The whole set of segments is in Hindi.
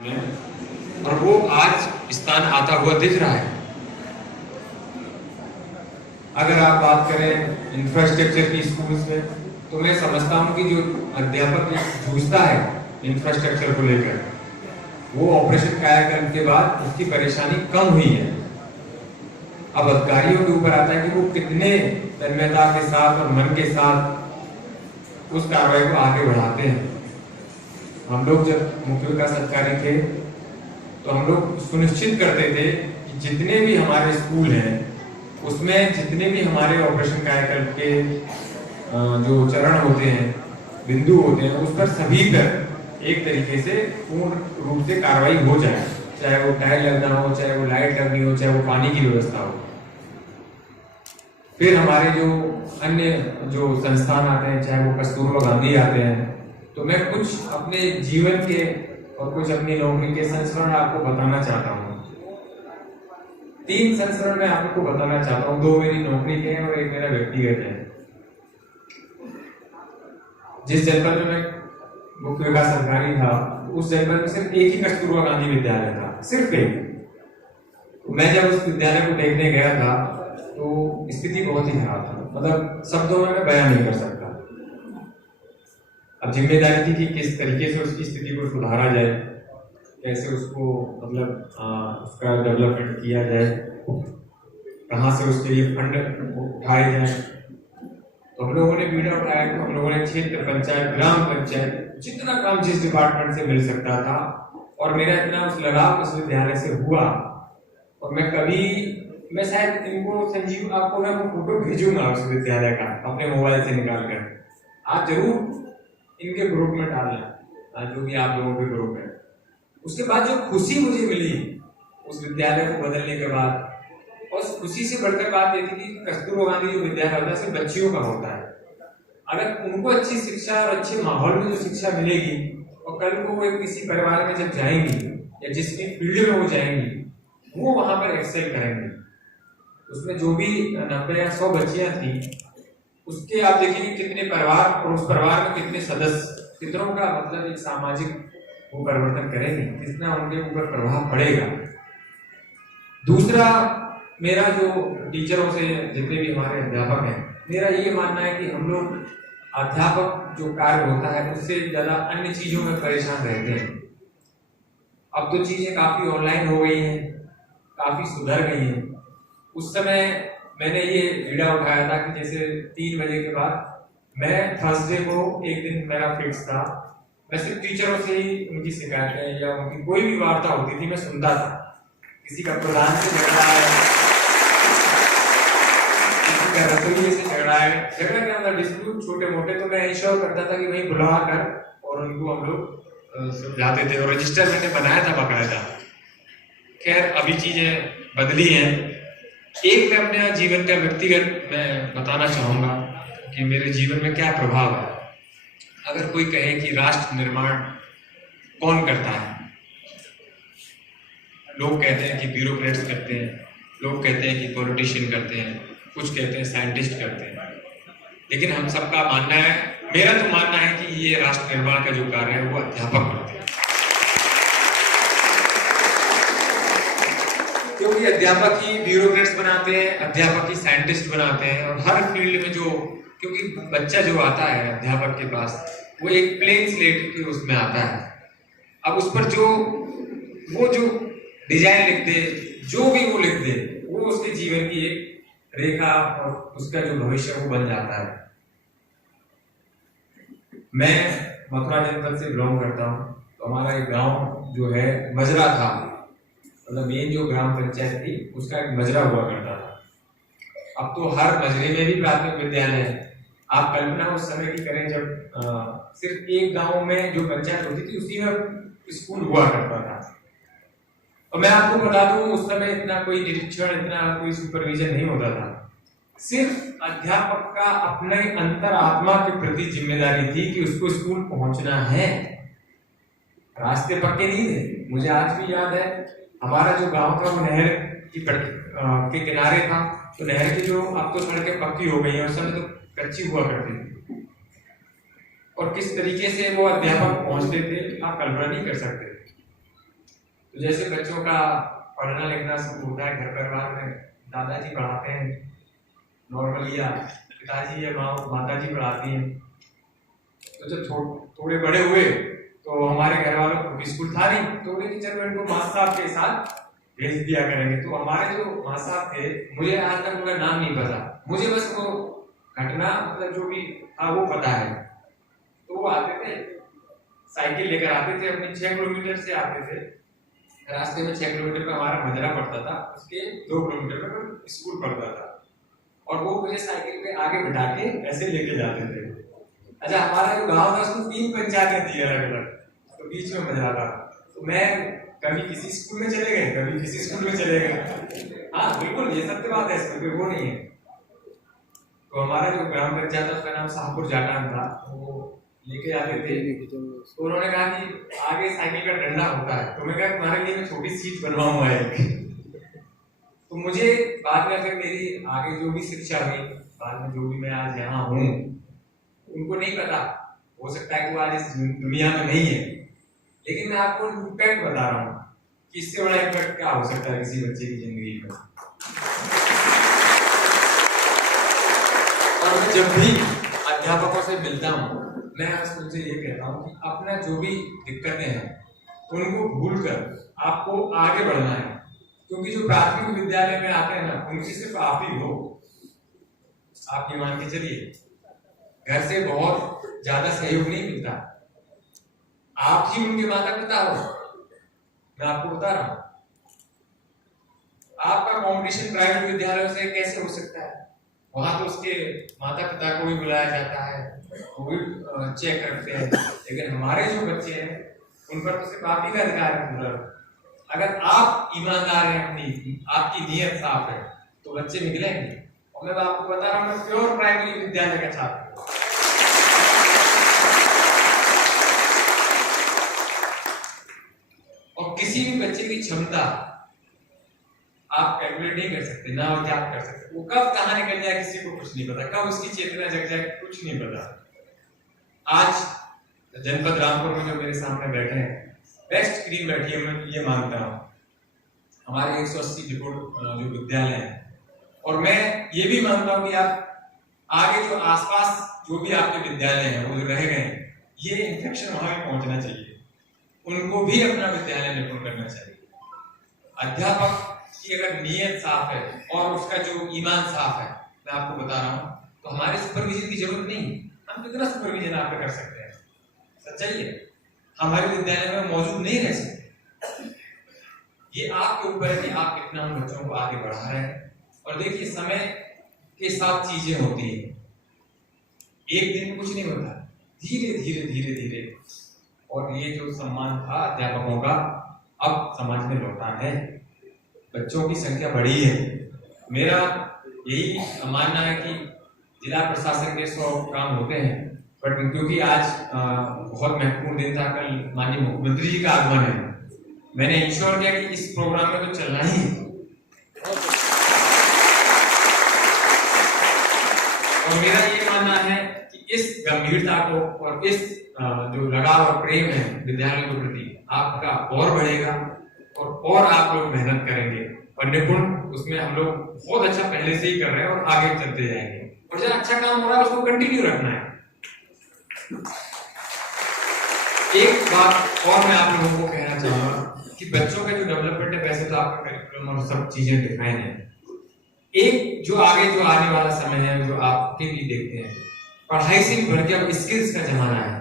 में, और वो आज स्थान आता हुआ दिख रहा है। अगर आप बात करें इंफ्रास्ट्रक्चर की स्कूल्स में, तो मैं समझता हूँ कि जो अध्यापक जूझता है इंफ्रास्ट्रक्चर को लेकर, वो ऑपरेशन कायाकल्प के बाद उसकी परेशानी कम हुई है। अब अधिकारियों के ऊपर आता है कि वो कितने तन्मयता के साथ और मन के साथ उस कार्रवाई को आगे बढ़ाते हैं। हम लोग जब मुख्य विकास अधिकारी थे तो हम लोग सुनिश्चित करते थे कि जितने भी हमारे स्कूल हैं उसमें जितने भी हमारे ऑपरेशन कायाकल्प के जो चरण होते हैं, बिंदु होते हैं, उस पर सभी पर एक तरीके से पूर्ण रूप से कार्रवाई हो जाए, चाहे वो टाइल लगना हो, चाहे वो लाइट लगनी हो, चाहे वो पानी की व्यवस्था हो। फिर हमारे जो अन्य जो संस्थान आते हैं, चाहे वो कस्तूरबा गांधी आते हैं, तो मैं कुछ अपने जीवन के और कुछ अपनी नौकरी के संस्मरण आपको बताना चाहता हूँ। 3 संस्मरण मैं आपको बताना चाहता हूँ। 2 मेरी नौकरी के हैं और 1 मेरा व्यक्तिगत है। जिस जनपद में मैं मुख्य विकास अधिकारी था, उस जनपद में सिर्फ एक ही कस्तूरबा गांधी विद्यालय था, सिर्फ एक। तो मैं जब उस विद्यालय को देखने गया था तो स्थिति बहुत ही खराब था, मतलब शब्दों में मैं बयान नहीं कर सकता। अब जिम्मेदारी थी कि किस तरीके से उसकी स्थिति को सुधारा जाए, कैसे उसको मतलब उसका डेवलपमेंट किया जाए, कहाँ से उसके लिए फंड उठाए जाए। तो हम लोगों ने बीड़ा उठाया, तो हम लोगों ने क्षेत्र पंचायत, ग्राम पंचायत, जितना काम जिस डिपार्टमेंट से मिल सकता था, और मेरा इतना उस लगाव उस विद्यालय से हुआ। और मैं शायद इनको संजीव आपको मैं वो फोटो भेजूंगा उस विद्यालय का अपने मोबाइल से निकाल कर, आप जरूर इनके ग्रुप में डालना, जो भी आप लोगों के ग्रुप है। उसके बाद जो खुशी मुझे मिली उस विद्यालय को बदलने के बाद, और उस खुशी से बढ़कर बात ये थी कि कस्तूरबा गांधी जो विद्यालय होता है सिर्फ बच्चियों का होता है। अगर उनको अच्छी शिक्षा और अच्छे माहौल में जो शिक्षा मिलेगी, और कल को वो किसी परिवार में जब जाएंगी या जिस फील्ड में वो जाएंगी, वो वहां पर एक्सेल करेंगे। उसमें जो भी 90 या 100 बच्चियां थी, उसके आप देखिए कितने परिवार, और उस परिवार में कितने सदस्य, कितनों का मतलब एक सामाजिक वो परिवर्तन करेंगे, कितना उनके ऊपर प्रभाव पड़ेगा। दूसरा, मेरा जो टीचरों से जितने भी हमारे अध्यापक हैं, मेरा ये मानना है कि हम लोग अध्यापक जो कार्य होता है उससे ज्यादा अन्य चीजों में परेशान रहते हैं। अब तो चीजें काफी ऑनलाइन हो गई हैं, काफी सुधर गई हैं। उस समय मैंने ये बीड़ा उठाया था कि जैसे 3 बजे के बाद मैं थर्सडे को एक दिन मेरा फिक्स था, मैं सिर्फ टीचरों से ही उनकी शिकायतें या उनकी कोई भी वार्ता होती थी मैं सुनता था। किसी का प्रधान से झगड़ा है, किसी का रसोई से झगड़ा है, झगड़ा के अंदर डिस्प्यूट छोटे मोटे, तो मैं इंश्योर करता था कि वहीं बुला कर और उनको हम लोग समझाते थे, और रजिस्टर मैंने बनाया था बाकायदा। खैर अभी चीजें बदली हैं। एक मैं अपने जीवन का व्यक्तिगत मैं बताना चाहूंगा कि मेरे जीवन में क्या प्रभाव है। अगर कोई कहे कि राष्ट्र निर्माण कौन करता है, लोग कहते हैं कि ब्यूरोक्रेट्स करते हैं, लोग कहते हैं कि पॉलिटिशियन करते हैं, कुछ कहते हैं साइंटिस्ट करते हैं, लेकिन हम सबका मानना है, मेरा तो मानना है कि ये राष्ट्र निर्माण का जो कार्य है वो अध्यापक करते हैं। क्योंकि अध्यापक ही ब्यूरोक्रेट्स बनाते हैं, अध्यापक ही साइंटिस्ट बनाते हैं, और हर फील्ड में जो, क्योंकि बच्चा जो आता है अध्यापक के पास, वो एक प्लेन स्लेट के उसमें आता है। अब उस पर वो जो डिजाइन लिख दे, जो भी वो लिख दे, वो उसके जीवन की एक रेखा और उसका जो भविष्य वो बन जाता है। मैं मथुरा जनपद से बिलोंग करता हूँ, तो हमारा एक गांव जो है मजरा था, मतलब मेन जो ग्राम पंचायत थी उसका एक मजरा हुआ करता था। अब तो हर मजरे में भी प्राथमिक विद्यालय है। आप कल्पना उस समय की करें जब सिर्फ एक गांव में जो पंचायत होती थी उसी में स्कूल हुआ करता था। और मैं आपको बता दूं, उस समय इतना कोई निरीक्षण, इतना कोई सुपरविजन नहीं होता था। सिर्फ अध्यापक का अपने अंतरात्मा के प्रति जिम्मेदारी थी कि उसको स्कूल पहुंचना है। रास्ते पक्के नहीं थे। मुझे आज भी याद है, हमारा जो गांव था वो नहर के किनारे था, तो नहर की जो अब तो सड़कें पक्की हो गई हैं, उस समय तो कच्ची हुआ करती थी, और किस तरीके से वो अध्यापक पहुंचते थे आप कल्पना नहीं कर सकते। तो जैसे बच्चों का पढ़ना लिखना शुरू होता है घर परिवार में, दादाजी पढ़ाते हैं नॉर्मली, या पिताजी या माता जी पढ़ाती हैं। तो जब थोड़े बड़े हुए तो हमारे घर वालों को स्कूल था नहीं, तो बोले चलो इनको मास्टर साहब के साथ भेज दिया करेंगे। तो हमारे जो मास्टर साहब थे, मुझे आज तक उनका नाम नहीं पता, मुझे बस वो घटना मतलब जो भी था वो पता है। तो वो आते थे, साइकिल लेकर आते थे, अपने 6 किलोमीटर से आते थे। रास्ते में 6 किलोमीटर पे हमारा मजरा पड़ता था, उसके 2 किलोमीटर पे स्कूल पड़ता था, और वो मुझे साइकिल पे आगे बिठा के ऐसे लेके जाते थे। अच्छा, हमारा जो गांव था उसमें 3 पंचायतें थी अलग अलग, तो बीच में मजरा था। तो मैं कभी किसी स्कूल में चले गए, कभी किसी स्कूल में चले गए। हाँ बिल्कुल, ये सत्य बात है, इसमें कोई वो नहीं है। तो हमारा जो ग्राम पंचायत उसका नाम शाहपुर जाटान था, वो लेके आते थे। तो उन्होंने कहा कि आगे साइकिल का डंडा होता है, तो मैं कहा तुम्हारे लिए मैं छोटी सीट बनवाऊंगा एक। तो मुझे बाद में फिर मेरी आगे जो भी शिक्षा हुई, बाद में जो भी मैं आज यहाँ हूँ, उनको नहीं पता, हो सकता है कि वो आज इस दुनिया में नहीं है, लेकिन मैं आपको इम्पैक्ट बता रहा हूँ कि इससे बड़ा इम्पैक्ट क्या हो सकता है किसी बच्चे की जिंदगी में। और मैं जब भी अध्यापकों से मिलता हूँ, मैं उनसे ये कहता हूँ कि अपना जो भी दिक्कतें हैं उनको भूलकर आपको आगे बढ़ना है, क्योंकि जो प्राथमिक विद्यालय में आते हैं ना, उनकी सिर्फ आप ही हो। आप ये मान के चलिए, घर से बहुत ज्यादा सहयोग नहीं मिलता, आप ही उनके माता पिता हो। मैं आपको बता रहा हूं, आपका कॉम्पिटिशन प्राइवेट विद्यालयों से कैसे हो सकता है? वहां तो उसके माता पिता को भी बुलाया जाता है, वो भी चेक करते हैं, लेकिन हमारे जो बच्चे हैं उन पर तो सिर्फ आप ही का अधिकार है पूरा। अगर आप ईमानदार हैं, अपनी आपकी नीयत साफ है, तो बच्चे निकलेंगे। और मैं आपको बता रहा हूँ, मैं प्योर प्राइमरी विद्यालय का छात्र हूँ। और किसी भी बच्चे की क्षमता आप कैलकुलेट नहीं कर सकते, ना और क्या आप कर सकते। वो कब कहाँ निकल जाए किसी को कुछ नहीं पता, कब उसकी चेतना जग जाए कुछ नहीं पता। आज जनपद रामपुर में जो मेरे सामने बैठे हैं, बेस्ट टीम बैठी है, मैं ये मानता हूँ। हमारे 180 जो विद्यालय हैं, और मैं ये भी मानता हूँ कि आप आगे जो आसपास जो भी आपके विद्यालय हैं वो जो रह गए, ये इन्फेक्शन वहां भी पहुंचना चाहिए, उनको भी अपना विद्यालय निपुण करना चाहिए। अध्यापक की अगर नीयत साफ है और उसका जो ईमान साफ है, मैं आपको बता रहा हूँ, तो हमारे सुपरविजन की जरूरत नहीं। हम कितना सुपरविजन आप पे कर सकते हैं? सच्चाई है, हमारे विद्यालय में मौजूद नहीं रह सकते। ये आपके ऊपर है कि आप कितना उन बच्चों को आगे बढ़ा रहे हैं। और देखिए, समय के साथ चीजें होती हैं, एक दिन कुछ नहीं होता, धीरे धीरे धीरे धीरे। और ये जो सम्मान था अध्यापकों का, अब समाज में लौटा है, बच्चों की संख्या बढ़ी है। मेरा यही मानना है कि जिला प्रशासन के 100 काम होते हैं, बट क्योंकि आज बहुत महत्वपूर्ण दिन था, कल माननीय मुख्यमंत्री जी का आगमन है, मैंने इंश्योर किया कि इस प्रोग्राम में तो चलना ही है। और मेरा ये मानना है कि इस गंभीरता को और इस जो लगाव और प्रेम है विद्यालय के प्रति, आपका और बढ़ेगा, और आप लोग मेहनत करेंगे और निपुण उसमें हम लोग बहुत अच्छा पहले से ही कर रहे हैं और आगे चलते जाएंगे। और जब अच्छा काम हो रहा है उसको कंटिन्यू रखना है। एक बात और मैं आप लोगों को कहना चाहूंगा कि बच्चों का जो डेवलपमेंट है, वैसे तो आपका करिकुलम और सब चीजें डिफाइन है, एक जो आगे जो आने वाला समय है, जो आपके भी देखते हैं, पढ़ाई से भी बढ़ के अब स्किल्स का जमाना है।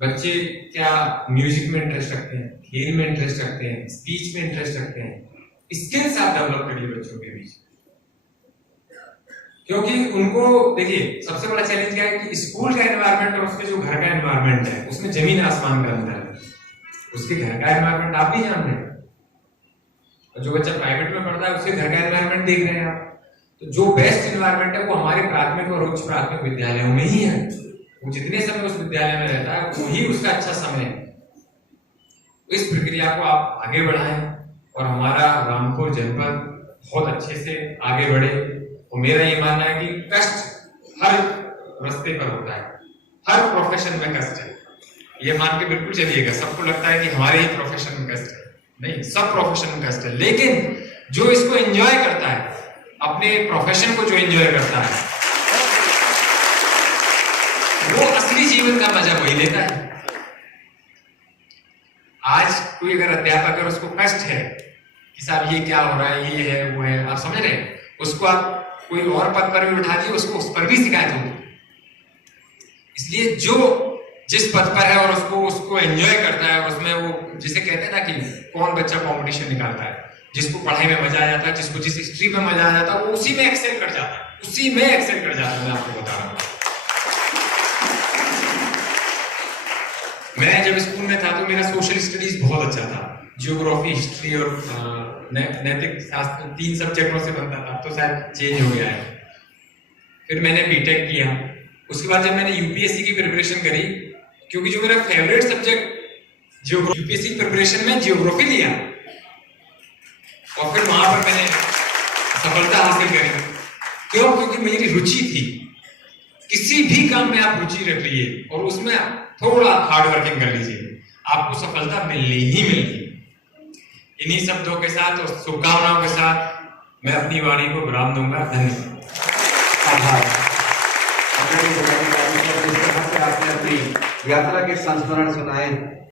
बच्चे क्या म्यूजिक में इंटरेस्ट रखते हैं, खेल में इंटरेस्ट रखते हैं, स्पीच में इंटरेस्ट रखते हैं, स्किल्स आप डेवलप करिए बच्चों के बीच। क्योंकि उनको देखिए, सबसे बड़ा चैलेंज क्या है कि स्कूल का एनवायरनमेंट और उसके जो घर का एनवायरनमेंट है, उसमें जमीन आसमान का अंतर है। उसके घर का एनवायरनमेंट आप भी जान रहे हैं, और जो बच्चा प्राइवेट में पढ़ता है उसके घर का एनवायरनमेंट देख रहे हैं आप। तो जो बेस्ट एनवायरनमेंट है वो हमारे प्राथमिक और उच्च प्राथमिक विद्यालयों में ही है। वो जितने समय उस विद्यालय में रहता है वही उसका अच्छा समय है। इस प्रक्रिया को आप आगे बढ़ाएं और हमारा रामपुर जनपद बहुत अच्छे से आगे बढ़े। और मेरा ये मानना है कि कष्ट हर रास्ते पर होता है, हर प्रोफेशन में कष्ट है, ये मान के बिल्कुल चलिएगा। सबको लगता है कि हमारे ही प्रोफेशन में कष्ट है, नहीं, सब प्रोफेशन में कष्ट है, लेकिन जो इसको एंजॉय करता है, अपने प्रोफेशन को जो एंजॉय करता है, वो असली जीवन का मजा वही लेता है। आज कोई अगर अध्यापक अगर उसको कष्ट है कि साहब ये क्या हो रहा है, ये है वो है, आप समझ रहे हैं, उसको आप कोई और पद पर भी उठा दिए, उसको उस पर भी शिकायत होगी। इसलिए जो जिस पद पर है और उसको एंजॉय करता है, और उसमें वो जिसे कहते हैं ना कि कौन बच्चा कंपटीशन निकालता है, जिसको पढ़ाई में मजा आ जाता है, जिसको जिस स्ट्रीम में मजा आ जाता है, वो उसी में एक्सेल कर जाता है, उसी में एक्सेल कर जाता है। मैं आपको बता रहा हूं, मैं जब स्कूल में था तो मेरा सोशल स्टडीज बहुत अच्छा था, जियोग्राफी, हिस्ट्री और नैतिक शास्त्र 3 सब्जेक्टों से बनता था। अब तो शायद चेंज हो गया है। फिर मैंने बीटेक किया। उसके बाद जब मैंने यूपीएससी की प्रिपरेशन करी, क्योंकि जो मेरा favourite subject geography, UPSC preparation में जियोग्राफी लिया और फिर वहां पर मैंने सफलता हासिल करी। क्यों? क्योंकि मेरी रुचि थी। किसी भी काम में आप रुचि रख लीजिए और उसमें थोड़ा हार्ड वर्किंग कर लीजिए, आपको सफलता मिलनी ही मिलनी। इन्हीं शब्दों के साथ और शुभकामनाओं के साथ मैं अपनी वाणी को विराम दूंगा। धन्यवाद। आपने अपनी यात्रा के संस्मरण सुनाए,